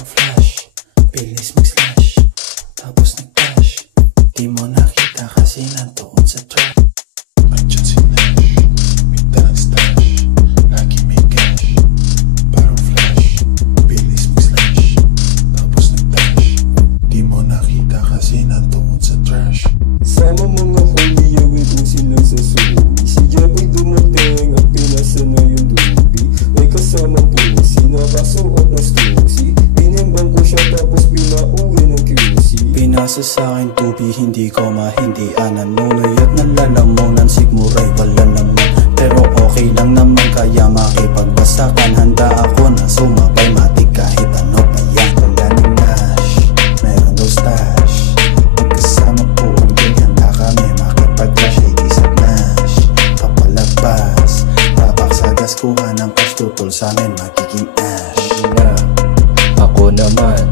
Parang flash, bilis mag-slash, tapos nag-dash. Di mo nakita kasi nandoon sa track. Andyan si Nash, may dalang stash, lagi may cash. Parang flash, bilis mag-slash, tapos nag-dash. Di mo nakita kasi nandoon sa trash. Sama mga huli, yawin kung silang sasubi. Si Jeboy dumating at pinasa na yung dubi. May kasamang pusi, nakasuot ng stusi. Pinimbang ko siya tapos pinauwi ng QC. Pinasa sa'kin tubi, hindi ko mahindianan. Nunoy at nalalamunan, sigmuray wala naman. Pero okay lang naman kaya makipagbasakan. Handa ako na sumabay matik kahit ano pa yan. Kung galing Nash, meron daw stash. Magkasama po ang gang, handa kami makipag-clash. Hindi sa Nash, papalabas, tapak sa gas, kuha ng cash, tutol sa'min magiging ash. Ako naman,